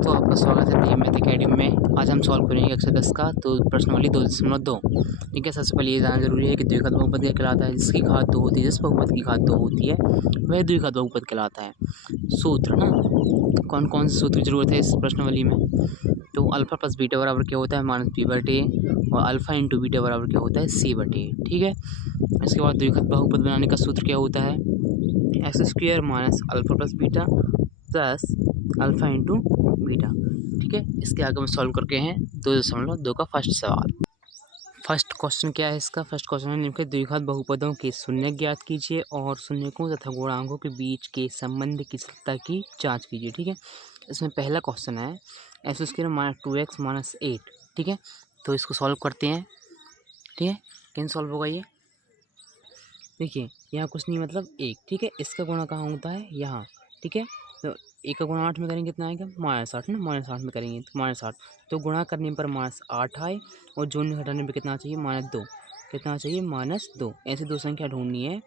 दोस्तों, आपका स्वागत है नई मैथ अकेडमी में। आज हम सॉल्व करेंगे कक्षा 10 का तो प्रश्नावली 2.2। ठीक है, सबसे पहले ये जानना जरूरी है कि द्विघात बहुपद क्या कहलाता है। जिसकी घात 2 होती है, जिस बहुपद की घात 2 होती है वह द्विघात बहुपद कहलाता है। सूत्र ना, कौन कौन से सूत्र की जरूरत है इस प्रश्नावली में। तो अल्फा प्लस बीटा बराबर क्या होता है, माइनस बी बटे, और अल्फा इंटू बीटा बराबर क्या होता है, सी बटे। ठीक है, इसके बाद द्विघात बहुपद बनाने का सूत्र क्या होता है, x square minus alpha plus beta plus alpha into beta. ठीक है, इसके आगे हम सॉल्व करके हैं 2.2 का फर्स्ट सवाल। फर्स्ट क्वेश्चन क्या है इसका, फर्स्ट क्वेश्चन है निम्नलिखित द्विघात बहुपदों के शून्य ज्ञात कीजिए और शून्यकों तथा गुणांकों के बीच के संबंध की सत्ता की जांच कीजिए। ठीक है, इसमें पहला क्वेश्चन है x square minus 2x minus 8। ठीक है, तो इसको सॉल्व करते हैं। ठीक है, कैसे सॉल्व होगा ये, देखिए यहाँ कुछ नहीं मतलब 1। ठीक है, इसका गुणा कहाँ होता है, यहाँ। ठीक है, तो 1 का गुणा 8 में करेंगे कितना आएगा, -8 ना, -8 में करेंगे तो -8। तो गुणा करने पर -8 आए और जोड़ने घटाने पर कितना चाहिए, -2। कितना चाहिए, -2। ऐसी दो संख्या ढूंढनी है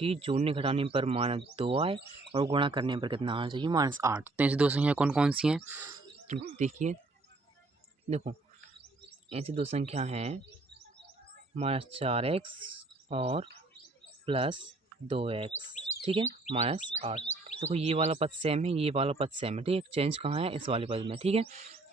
कि जोड़ने घटाने पर -2 आए और गुणा करने पर कितना आना चाहिए, -8। तो ऐसी दो संख्या कौन कौन सी हैं, देखिए देखो, ऐसी दो संख्या हैं -4x और +2x। ठीक है, -8। देखो ये वाला पद सेम है, ये वाला पद सेम है। ठीक है, चेंज कहाँ है, इस वाले पद में। ठीक है,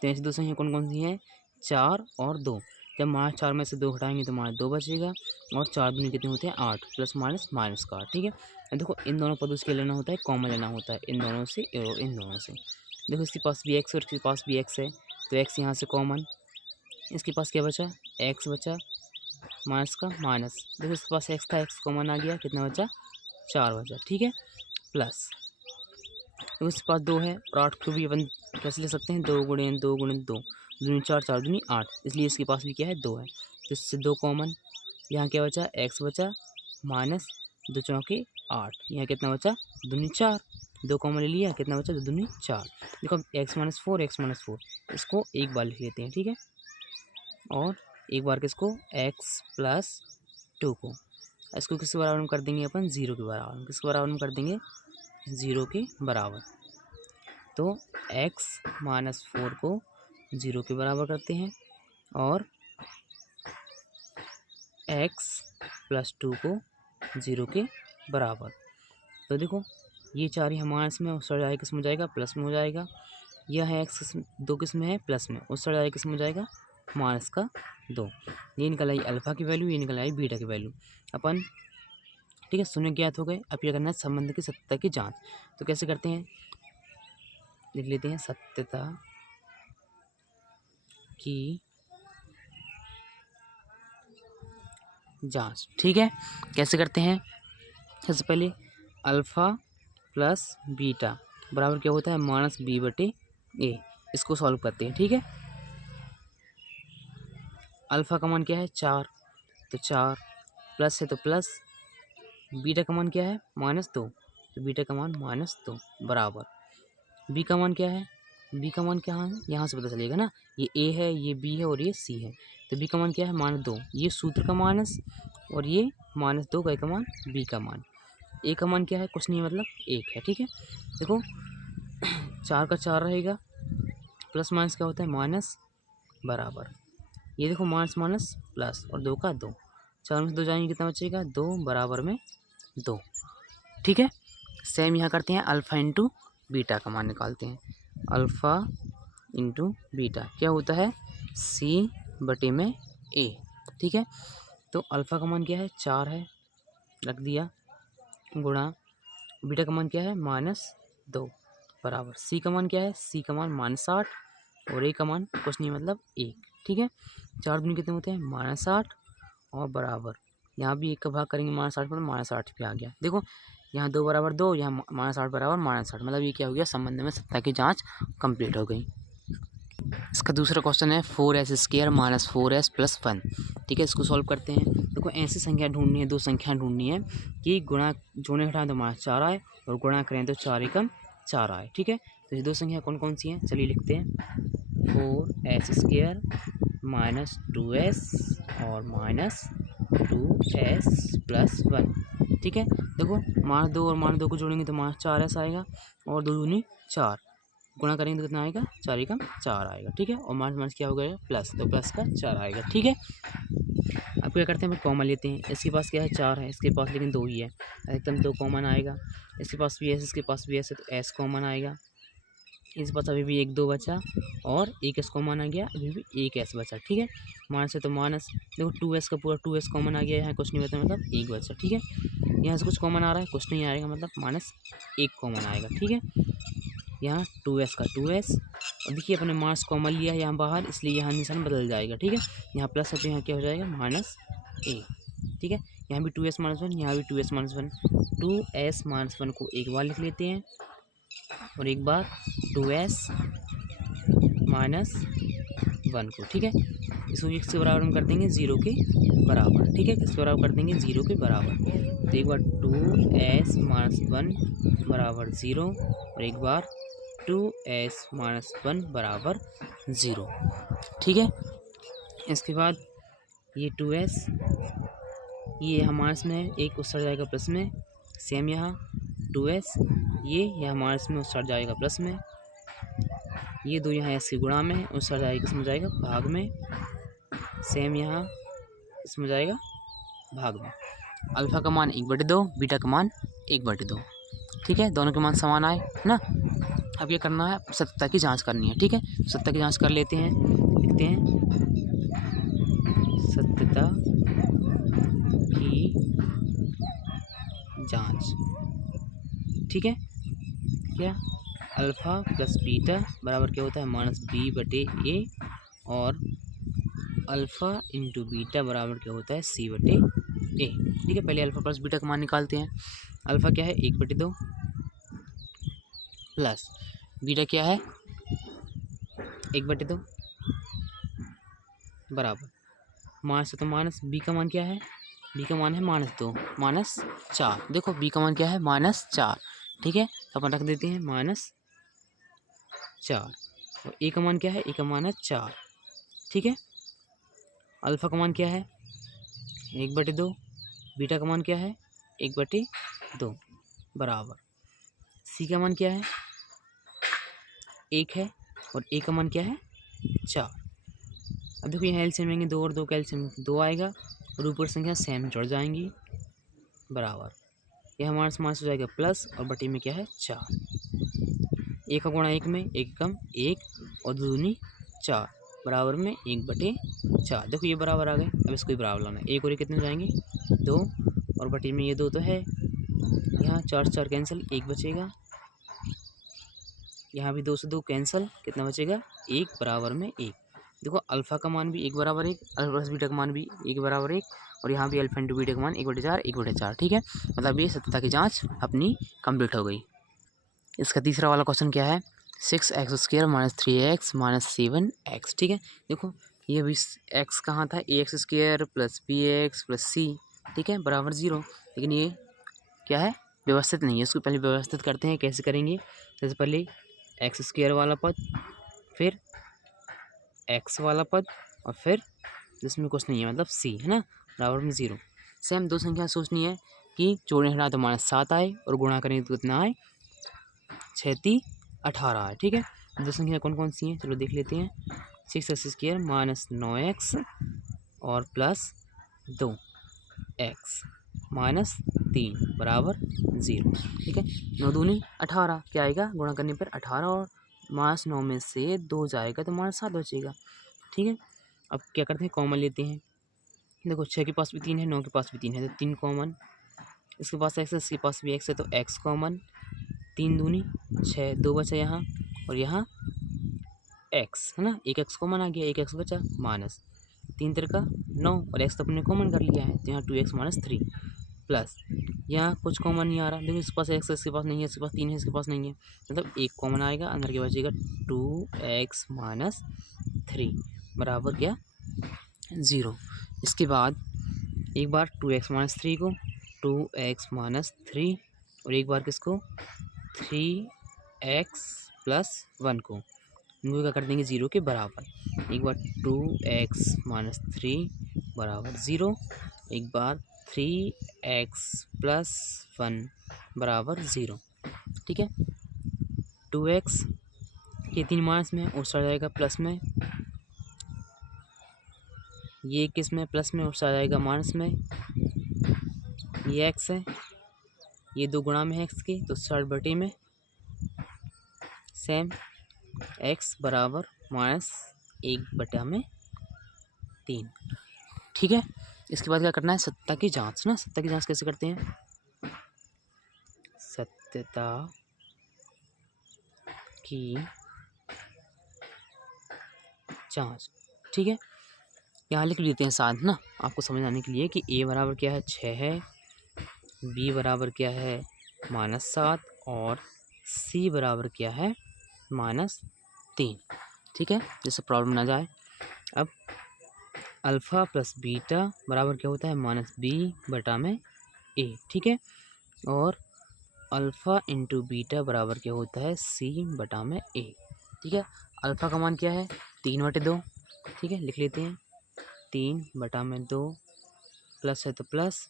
तो ऐसी दो संख्या कौन कौन सी हैं, 4 और 2। जब -4 में से 2 घटाएंगे तो -2 बचेगा और 4 दूनी कितने होते हैं, 8 प्लस माइनस माइनस का। ठीक है, देखो इन दोनों पदों से लेना होता है, कॉमन लेना होता है इन दोनों से और इन दोनों से। देखो इसके पास भी x और इसके पास भी x है, तो x यहाँ से कॉमन, इसके पास क्या बचा, x बचा माइनस का माइनस। देखो इसके पास x था, x कॉमन आ गया, कितना बचा, 4 बचा। ठीक है, प्लस तो इसके पास 2 है और 8 को भी अपन कैसे ले सकते हैं, 2 गुणे 2 गुणे 2, 2 4 4 दूनी 8, इसलिए इसके पास भी क्या है, 2 है। तो इससे 2 कॉमन, यहाँ क्या बचा, x बचा माइनस 2 चौके 8, यहाँ कितना बचा, 2 4, 2 कॉमन ले लिया, कितना बचा, 2 4। देखो x माइनस 4 इसको एक बार लिख लेते हैं। ठीक है, और एक बार किसको, x प्लस 2 को, इसको किसके बराबर में कर देंगे अपन, 0 के बराबर में। किसके बराबर में कर देंगे, 0 के बराबर। तो x माइनस 4 को 0 के बराबर करते हैं और x प्लस 2 को 0 के बराबर। तो देखो ये 4 यहाँ माइनस में, उस साइड किस में हो जाएगा, प्लस में हो जाएगा। यह है x 2 किस में है, प्लस में, उस साइड किस में हो जाएगा, माइनस का 2। ये निकल आई अल्फा की वैल्यू, ये निकल आई बीटा की वैल्यू अपन। ठीक है, शून्य ज्ञात हो गए। अब क्या करना है, संबंध की सत्यता की जांच। तो कैसे करते हैं, लिख लेते हैं, सत्यता की जांच। ठीक है, कैसे करते हैं, सबसे पहले अल्फा प्लस बीटा बराबर क्या होता है, -b बटे a। इसको सॉल्व करते हैं। ठीक है, अल्फा का मान क्या है, 4, तो 4 प्लस है तो प्लस, बीटा का मान क्या है, -2, तो बीटा का मान -2 बराबर, बी का मान क्या है, बी का मान क्या है, यहाँ से पता चलेगा ना, ये ए है, ये बी है और ये सी है। तो बी का मान क्या है, -2, ये सूत्र का माइनस, और ये -2 का मान, बी का मान। ए का मान क्या है, कुछ नहीं है मतलब 1 है। ठीक है, देखो 4 का 4 रहेगा, प्लस माइनस क्या होता है, माइनस बराबर। ये देखो माइनस माइनस प्लस और 2 का 2, 4 में से 2 जाएंगे, कितना बचेगा, 2 बराबर में 2। ठीक है, सेम यहाँ करते हैं, अल्फ़ा इंटू बीटा का मान निकालते हैं। अल्फ़ा इंटू बीटा क्या होता है, सी बटे में ए। ठीक है, तो अल्फ़ा का मान क्या है, 4 है, रख दिया, गुणा बीटा का मान क्या है, -2 बराबर, सी का मान क्या है, सी का मान -8 और ए का मान कुछ नहीं मतलब 1। ठीक है, 4 दूनी कितने होते हैं, -8 और बराबर, यहाँ भी 1 का भाग करेंगे -8 पर, -8 पे आ गया। देखो यहाँ 2 बराबर 2, यहाँ -8 बराबर -8, मतलब ये क्या हो गया, संबंध में सत्ता की जांच कंप्लीट हो गई। इसका दूसरा क्वेश्चन है 4s square minus 4s plus 1। ठीक है, इसको सॉल्व करते हैं। देखो ऐसी संख्या ढूंढनी है, दो संख्या ढूंढनी है कि गुणा जोड़ने घटाएं तो -4 आए और गुणा करें तो 4 एकम 4 आए। ठीक है, तो ये दो संख्या कौन कौन सी हैं, चलिए लिखते हैं, 4s स्क्वायर माइनस 2s और -2s प्लस 1। ठीक है, देखो -2 और -2 को जोड़ेंगे तो -4s आएगा और 2 दूनी 4, गुणा करेंगे तो कितना आएगा, 4 एकम 4 आएगा, ठीक है। और माइनस माइनस क्या हो गया, प्लस, तो प्लस का 4 आएगा, ठीक है। अब क्या करते हैं, कॉमन लेते हैं। इसके पास क्या है, 4 है, इसके पास लेकिन 2 ही है, एकदम 2 कॉमन आएगा। इसके पास भी एस, इसके पास भी एस है, तो एस कॉमन आएगा। इस पास अभी भी एक 2 बचा और एक एस कॉमन आ गया, अभी भी एक एस बचा, ठीक है। माइनस है तो माइनस, देखो 2s का पूरा 2s कॉमन आ गया, यहाँ कुछ नहीं बचा, मतलब एक बचा, ठीक है। यहाँ से कुछ कॉमन आ रहा है, कुछ नहीं आएगा, मतलब माइनस एक कॉमन आएगा, ठीक है। यहाँ 2s का 2s, और देखिए अपने माइनस कॉमन लिया है यहाँ बाहर, इसलिए यहाँ निशान बदल जाएगा, ठीक है। यहाँ प्लस है तो यहाँ क्या हो जाएगा, माइनस ए, ठीक है। यहाँ भी 2s माइनस 1, यहाँ भी 2s माइनस 1, 2s माइनस 1 को एक बार लिख लेते हैं और एक बार 2s माइनस 1 को, ठीक है। इसको किसके बराबर हम कर देंगे, 0 के बराबर, ठीक है। किसके बराबर कर देंगे, 0 के बराबर। तो एक बार 2s माइनस 1 बराबर 0 और एक बार 2s माइनस 1 बराबर 0, ठीक है। इसके बाद ये 2s, ये यहाँ माइनस में है, एक उस साइड जाएगा प्लस में, सेम यहाँ 2s, ये यहाँ माइनस में उस साइड जाएगा प्लस में, ये दो यहाँ ऐसे गुणा में, उस साइड जाएगा किसमें जाएगा, भाग में, सेम यहाँ इसमें जाएगा भाग में। अल्फ़ा का मान 1/2, बीटा का मान 1/2, ठीक है। दोनों के मान समान आए ना। अब ये करना है, सत्यता की जांच करनी है, ठीक है। सत्यता की जांच कर लेते हैं, लिखते हैं सत्यता की जांच, ठीक है। क्या, अल्फ़ा प्लस बीटा बराबर क्या होता है, माइनस b/a, और अल्फ़ा इंटू बीटा बराबर क्या होता है, c/a, ठीक है। पहले अल्फ़ा प्लस बीटा का मान निकालते हैं। अल्फ़ा क्या है, 1/2 प्लस बीटा क्या है, 1/2 बराबर माइनस है तो माइनस, बी का मान क्या है, बी का मान है -2 -4। देखो बी का मान क्या है, -4, ठीक है। तो अपन रख देते हैं -4, और ए का मान क्या है, ए का मान है 4, ठीक है। अल्फ़ा का मान क्या है, 1/2, बीटा का मान क्या है, 1/2 बराबर, सी का मान क्या है, 1 है, और ए का मान क्या है, 4। अब देखो यहाँ एलसीएम लेंगे, 2 और 2 का एलसीएम 2 आएगा, और ऊपर संख्या सेम जुड़ जाएंगी, बराबर, यह माइनस माइनस हो जाएगा प्लस, और बटी में क्या है, 4। 1 का गुणा 1 में, 1 कम 1, और 2 दूनी 4, बराबर में 1/4। देखो ये बराबर आ गए, अब इसको ही बराबर लाना है। 1 और 1 कितने हो जाएंगे, 2, और बटी में ये 2 तो है, यहाँ 4 4 कैंसिल, 1 बचेगा, यहाँ भी 2 से 2 कैंसिल, कितना बचेगा, 1, बराबर में 1। देखो अल्फ़ा का मान भी 1 बराबर 1, अल्फ़ा प्लस बीटा का मान भी 1 बराबर 1, और यहाँ भी अल्फ़ा इंटू बीटा का मान 1/4 1/4, ठीक है। मतलब ये सत्यता की जांच अपनी कंप्लीट हो गई। इसका तीसरा वाला क्वेश्चन क्या है, 6x² - 3x - 7x, ठीक है। देखो ये भी x कहाँ था, ax² + bx + c, ठीक है, बराबर 0। लेकिन ये क्या है, व्यवस्थित नहीं है। इसको पहले व्यवस्थित करते हैं, कैसे करेंगे, सबसे पहले x² वाला पद, फिर x वाला पद, और फिर जिसमें कुछ नहीं है मतलब c, है ना, बराबर में 0। सेम दो संख्या सोचनी है कि जोड़ने हटा तो -7 आए, और गुणा करेंगे तो कितना आए, 6 × 18 आए, ठीक है। दो संख्या कौन कौन सी हैं, चलो देख लेते हैं। 6x² - 9x और +2x -3 बराबर 0, ठीक है। 9 दूनी 18, क्या आएगा, गुणा करने पर 18, और -9 में से 2 जाएगा तो -7 बचेगा, ठीक है। अब क्या करते हैं, कॉमन लेते हैं। देखो 6 के पास भी 3 है, 9 के पास भी 3 है, तो 3 कॉमन, इसके पास x है, इसके पास भी x है, तो x कॉमन, 3 दूनी 6, 2 बचा यहाँ, और यहाँ x है ना, एक x कॉमन आ गया, एक x बचा, माइनस 3 तिरका 9, और x तो अपने कॉमन कर लिया है, तो यहाँ 2x - 3 प्लस, यहाँ कुछ कॉमन नहीं आ रहा, देखो इसके पास x है, इसके पास नहीं है, इसके पास 3 है, इसके पास नहीं है, मतलब एक कॉमन आएगा, अंदर के बचेगा 2x - 3 बराबर क्या, 0। इसके बाद एक बार 2x - 3 को 2x - 3, और एक बार किसको 3x + 1 को, इनको क्या कर देंगे 0 के बराबर। एक बार 2x - 3 बराबर 0, एक बार 3x + 1 बराबर 0, ठीक है। 2x ये 3 माइनस में और आ जाएगा प्लस में, ये किस में प्लस में और आ जाएगा माइनस में, ये एक्स है, ये 2 गुणा में है एक्स की, तो 60 में सेम एक्स बराबर -1/3। ठीक है। इसके बाद क्या करना है, सत्ता की जांच ना। सत्ता की जांच कैसे करते हैं, सत्यता की जांच। ठीक है, यहाँ लिख लेते हैं साथ ना, आपको समझ आने के लिए कि ए बराबर क्या है 6 है, बी बराबर क्या है -7 और सी बराबर क्या है -3। ठीक है, जिससे प्रॉब्लम ना जाए। अब अल्फ़ा प्लस बीटा बराबर क्या होता है -b/a। ठीक है, और अल्फ़ा इंटू बीटा बराबर क्या होता है c/a। ठीक है, अल्फ़ा का मान क्या है 3/2। ठीक है, लिख लेते हैं 3/2 प्लस है तो प्लस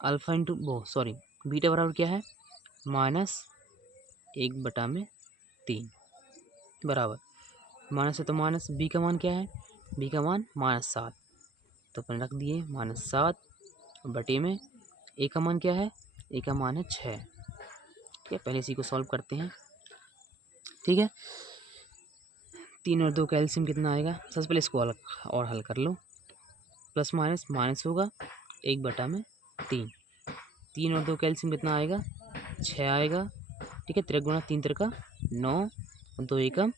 अल्फ़ा इंटू बीटा बराबर क्या है -1/3 बराबर माइनस है तो माइनस। बी का मान क्या है, बी का मान -7, तो अपन रख दिए -7 बटे में। ए का मान क्या है, ए का मान है 6। ठीक है, पहले इसी को सॉल्व करते हैं। ठीक है, 3 और 2 का एलसीएम कितना आएगा, सबसे पहले इसको हल कर लो। प्लस माइनस माइनस होगा 1/3। 3 और 2 का एलसीएम कितना आएगा 6 आएगा। ठीक है, 3 गुणा 3 3 9 और 2 एकम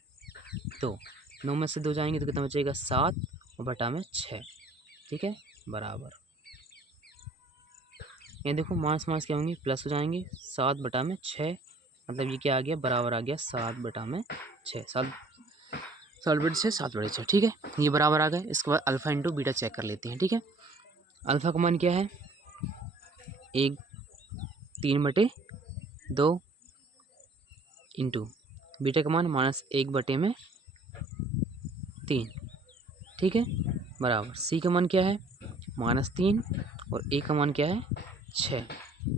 2, 9 में से 2 जाएंगे तो कितना बचेगा 7 और बटा में 6। ठीक है, बराबर ये देखो माइनस माइनस क्या होंगे प्लस हो जाएंगे, 7/6 मतलब ये क्या आ गया बराबर आ गया 7/6। 7/6। ठीक है, ये बराबर आ गए। इसके बाद अल्फ़ा इंटू बीटा चेक कर लेते हैं। ठीक है, अल्फ़ा का मान क्या है 3/2 इंटू बीटा का मान -1/3। ठीक है, बराबर सी का मान क्या है -3 और ए का मान क्या है 6।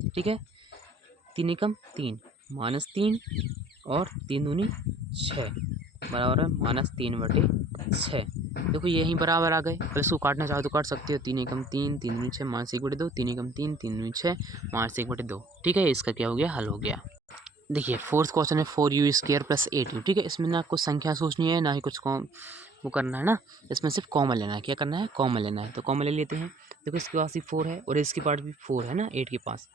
ठीक है, 3 एकम 3 -3 और 3 दूनी 6 बराबर है -3/6। देखो यही बराबर आ गए। अगर इसको काटना चाहो तो काट सकते हो, 3 एकम 3 3 दूनी 6 -1/2, 3 एकम 3 3 दूनी 6 -1/2। ठीक है, इसका क्या हो गया, हल हो गया। देखिए फोर्थ क्वेश्चन है 4u² + 8u। ठीक है, इसमें ना कुछ संख्या सोचनी है ना ही कुछ वो करना है ना, इसमें सिर्फ कॉमन लेना है। क्या करना है, कॉमन लेना है, तो कॉमन ले लेते हैं। देखो इसके पास भी 4 है और इसके पास भी 4 है ना, 8 के पास।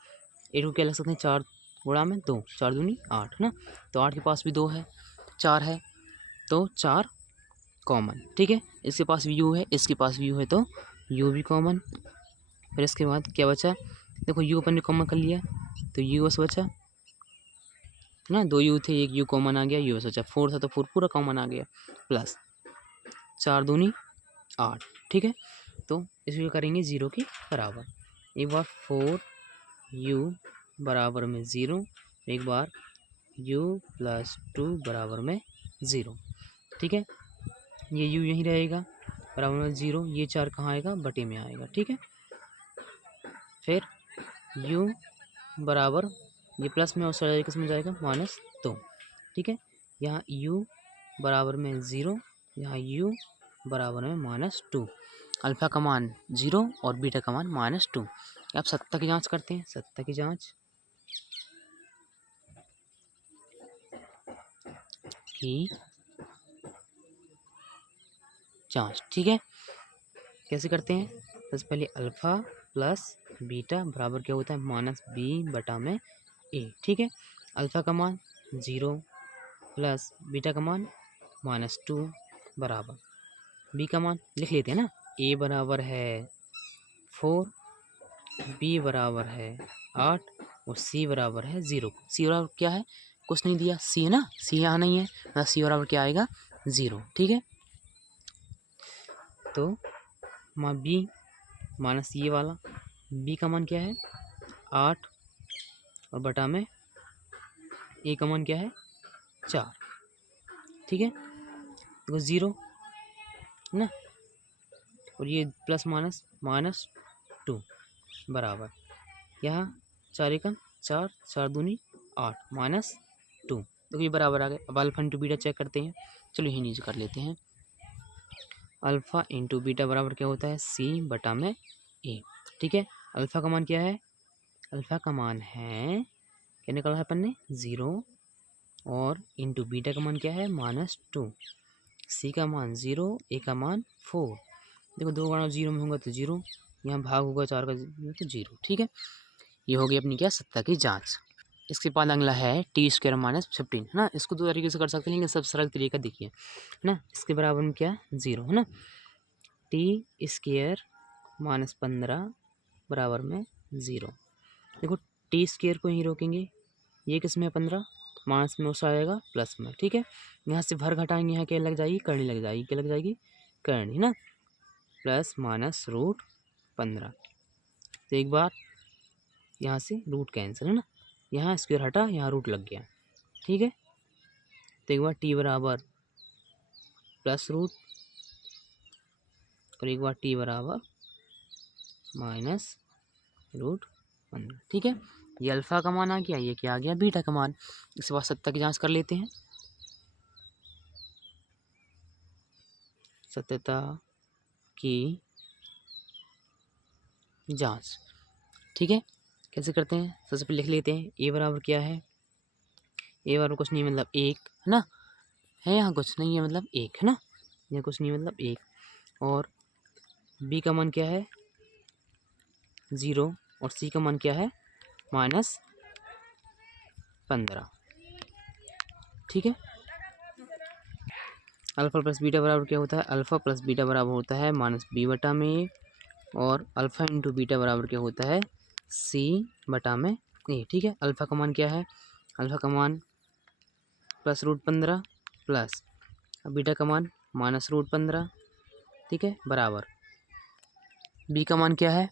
8 को क्या लग सकते हैं 4 गुणा में 2, 4 दूनी 8 है ना, तो 8 के पास भी 2 है, 4 है, तो 4 कॉमन। ठीक है, इसके पास भी यू है, इसके पास भी यू है, तो यू भी कॉमन। फिर इसके बाद क्या बचा, देखो यू अपन ने कॉमन कर लिया तो यू बस बचा ना, 2 यू थे, 1 यू कॉमन आ गया, यू बस बचा। 4 था तो 4 पूरा कॉमन आ गया, प्लस 4 दूनी 8। ठीक है, तो इसको करेंगे 0 के बराबर। एक बार 4u बराबर में 0, एक बार u + 2 बराबर में 0। ठीक है, ये u यहीं रहेगा बराबर में 0, ये 4 कहाँ आएगा बटे में आएगा। ठीक है, फिर u बराबर ये प्लस में और साइड किस में जाएगा -2। ठीक है, यहाँ u बराबर में 0, यहाँ u बराबर में -2। अल्फ़ा का मान 0 और बीटा का मान -2। अब सत्ता की जांच करते हैं, सत्ता की जांच ठीक है, कैसे करते हैं, सबसे पहले अल्फ़ा प्लस बीटा बराबर क्या होता है -b/a। ठीक है, अल्फ़ा का मान 0 प्लस बीटा का मान -2 बराबर बी का मान लिख लेते हैं ना, a बराबर है 4, b बराबर है 8 और c बराबर है 0। c बराबर क्या है, कुछ नहीं दिया, c है ना, c यहाँ नहीं है, मतलब c बराबर क्या आएगा 0। ठीक है, तो b माइनस ये वाला b का मान क्या है 8 और बटा में a का मान क्या है 4। ठीक है, तो 0 ना, और ये प्लस -2 बराबर यहाँ 4 एकम 4, 4 दूनी 8 -2। देखो ये बराबर आ गए। अब अल्फा इंटू बीटा चेक करते हैं। चलो यही नीचे कर लेते हैं। अल्फा इंटू बीटा बराबर क्या होता है, सी बटा में ए। ठीक है, अल्फा का मान क्या है, अल्फा का मान है, क्या निकाला है अपन ने, 0। और इंटू बीटा का मान क्या है, -2। सी का मान 0, ए का मान 4। देखो 2 गुणा 0 में होगा तो 0, यहाँ भाग होगा 4 का तो 0। ठीक है, ये हो गई अपनी क्या, सत्ता की जांच। इसके बाद अगला है t² -15, है ना। इसको 2 तरीके से कर सकते हैं, लेकिन सब सरल तरीका देखिए, है ना। इसके बराबर में क्या, 0, है ना। t² -15 बराबर में 0। देखो t² को यहीं रोकेंगे, ये किस में है, 15, माइनस में उस आएगा प्लस में। ठीक है, यहाँ से भर घटाएंगे, यहाँ क्या लग जाएगी, करनी लग जाएगी, क्या लग जाएगी, करनी, है ना। Plus minus root 15। तो एक बार यहाँ से रूट कैंसिल, है ना, यहाँ स्क्वायर हटा, यहाँ रूट लग गया। ठीक है, तो एक बार t बराबर प्लस रूट और एक बार t बराबर माइनस रूट 15। ठीक है, ये अल्फा का मान आ गया, ये क्या आ गया, बीटा का मान। इसके बाद सत्ता की जांच कर लेते हैं। सत्यता की जांच, ठीक है, कैसे करते हैं, सबसे पहले लिख लेते हैं। ए बराबर क्या है, ए बराबर कुछ नहीं मतलब 1, है ना, है यहाँ कुछ नहीं है मतलब 1, है ना, यहाँ कुछ नहीं मतलब 1। और बी का मान क्या है, 0। और सी का मान क्या है, -15। ठीक है, अल्फा प्लस बीटा बराबर क्या होता है, अल्फा प्लस बीटा बराबर होता है -b बटा में ए। और अल्फा इंटू बीटा बराबर क्या होता है, c बटा में ए। ठीक है, अल्फा का मान क्या है, अल्फा का मान +√15 प्लस बीटा का मान -√15। ठीक है, बराबर बी का मान क्या है,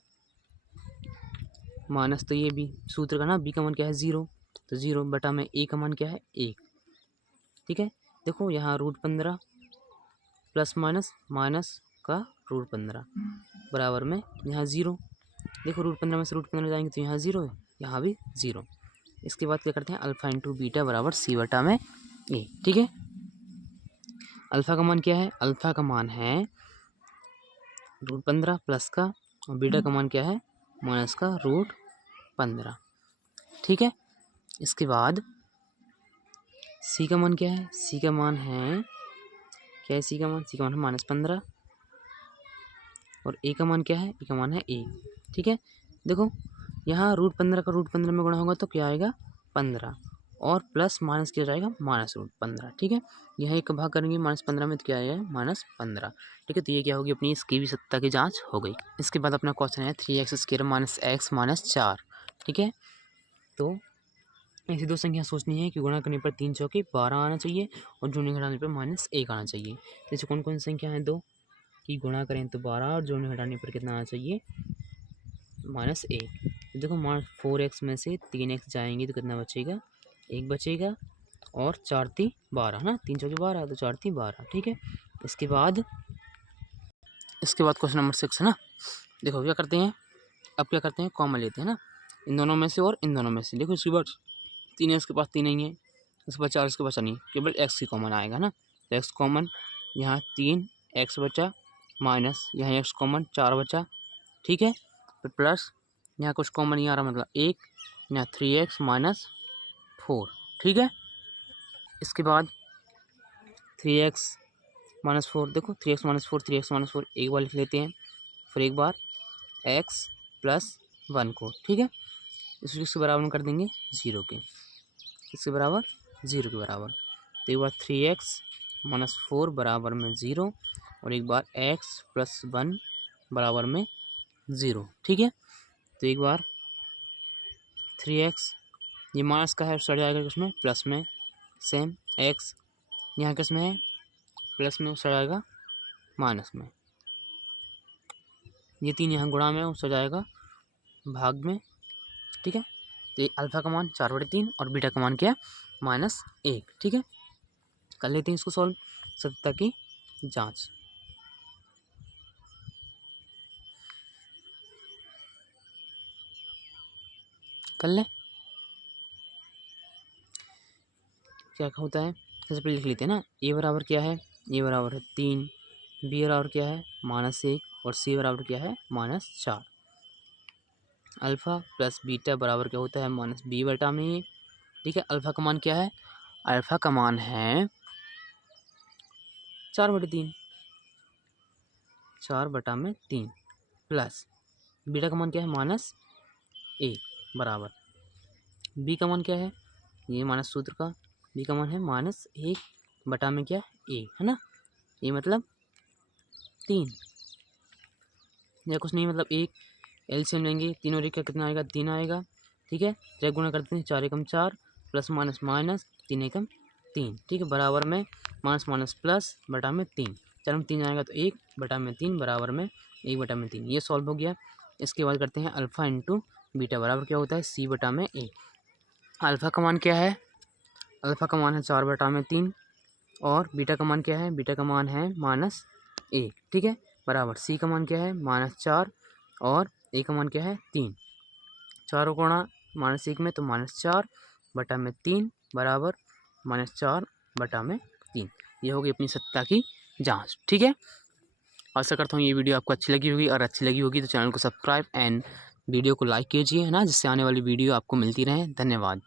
माइनस, तो ये भी सूत्र का ना, बी का मान क्या है, 0, तो 0 बटा में ए का मान क्या है, 1। ठीक है, देखो यहाँ √15 प्लस माइनस माइनस का √15 बराबर में यहाँ 0। देखो √15 में से √15 जाएंगे तो यहाँ 0 है, यहाँ भी 0। इसके बाद क्या करते हैं, अल्फा इंटू बीटा बराबर सी बटा में ए। ठीक है, अल्फा का मान क्या है, अल्फा का मान है √15 प्लस का, और बीटा का मान क्या है, माइनस का √15। ठीक है, इसके बाद सी का मान क्या है, सी का मान है, क्या है सी का मान, सी का मान है -15। और ए का मान क्या है, ए का मान है 1। ठीक है, देखो यहाँ √15 का √15 में गुणा होगा तो क्या आएगा, 15। और प्लस माइनस किया जाएगा -√15। ठीक है, यहाँ एक का भाग करेंगे -15 में तो क्या आएगा, -15। ठीक है, तो ये क्या होगी अपनी, इसकी भी सत्ता की जांच हो गई। इसके बाद अपना क्वेश्चन है 3x² - x - 4। ठीक है, तो ऐसी दो संख्या सोचनी है कि गुणा करने पर 3 चौके 12 आना चाहिए और जोड़ने घटाने पर -1 आना चाहिए। जैसे कौन कौन सी संख्या है, दो कि गुणा करें तो 12 और जोड़ने घटाने पर कितना आना चाहिए, -1। तो देखो 4x में से 3x जाएंगे तो कितना बचेगा, 1 बचेगा। और 4 × 3 = 12, है ना, 3 चौके 12 तो 4 × 3 = 12। ठीक है, इसके बाद क्वेश्चन नंबर 6 है ना। देखो क्या करते हैं, अब क्या करते हैं, कॉमन लेते हैं ना, इन दोनों में से और इन दोनों में से। देखो इसके बाद 3 है, उसके पास 3 नहीं है, उसके बाद 4 इसके पास नहीं, केवल x ही कॉमन आएगा ना। तो x कॉमन, यहाँ 3x बचा, माइनस यहाँ x कॉमन 4 बचा। ठीक है, फिर प्लस यहाँ कुछ कॉमन नहीं आ रहा मतलब 1, यहाँ 3x - 4। ठीक है, इसके बाद 3x - 4, देखो 3x - 4, 3x - 4 एक बार लिख लेते हैं, फिर एक बार x + 1 को। ठीक है, इसके बराबर कर देंगे 0 के, इसके बराबर 0 के बराबर। तो एक बार 3x - 4 बराबर में 0 और एक बार x + 1 बराबर में 0। ठीक है, तो एक बार 3x, ये माइनस का है, सड़ जाएगा किसमें, प्लस में। सेम x यहाँ किस में है, प्लस में, सड़ जाएगा माइनस में। ये 3 यहाँ गुणा में, सड़ जाएगा भाग में। ठीक है, तो अल्फा का मान 4/3 और बीटा का मान क्या है, -1। ठीक है, कर लेते हैं इसको सॉल्व, सत्ता की जांच। कर ले, क्या होता है, सबसे पहले लिख लेते हैं ना। ए बराबर क्या है, ए बराबर है 3, बी बराबर क्या है -1 और सी बराबर क्या है -4। अल्फ़ा प्लस बीटा बराबर क्या होता है -b बटा में ए। ठीक है, अल्फ़ा का मान क्या है, अल्फ़ा का मान है 4/3, 4/3 प्लस बीटा का मान क्या है -a बराबर बी का मान क्या है, ये माइनस सूत्र का, बी का मान है -1 बटा में क्या a है ना, ये मतलब 3 या कुछ नहीं मतलब 1। एलसीएम लेंगे, 3 और 1 का कितना आएगा 3 आएगा। ठीक है, जब गुणा करते हैं 4 एकम 4 प्लस माइनस माइनस 3 एकम 3। ठीक है, बराबर में माइनस माइनस प्लस बटा में 3, 4 में 3 आएगा तो 1 बटा में 3 बराबर में 1 बटा में 3। ये सॉल्व हो गया। इसके बाद करते हैं अल्फ़ा इंटू बीटा बराबर क्या होता है c बटा में a। अल्फ़ा का मान क्या है, अल्फ़ा का मान है 4/3 और बीटा का मान क्या है, बीटा का मान है -a। ठीक है, बराबर c का मान क्या है -4 और a का मान क्या है 3। 4 गुणा -1 में तो -4/3 बराबर -4/3। ये होगी अपनी सत्ता की जांच। ठीक है, आशा करता हूँ ये वीडियो आपको अच्छी लगी होगी, और अच्छी लगी होगी तो चैनल को सब्सक्राइब एंड वीडियो को लाइक कीजिए, है ना, जिससे आने वाली वीडियो आपको मिलती रहे। धन्यवाद।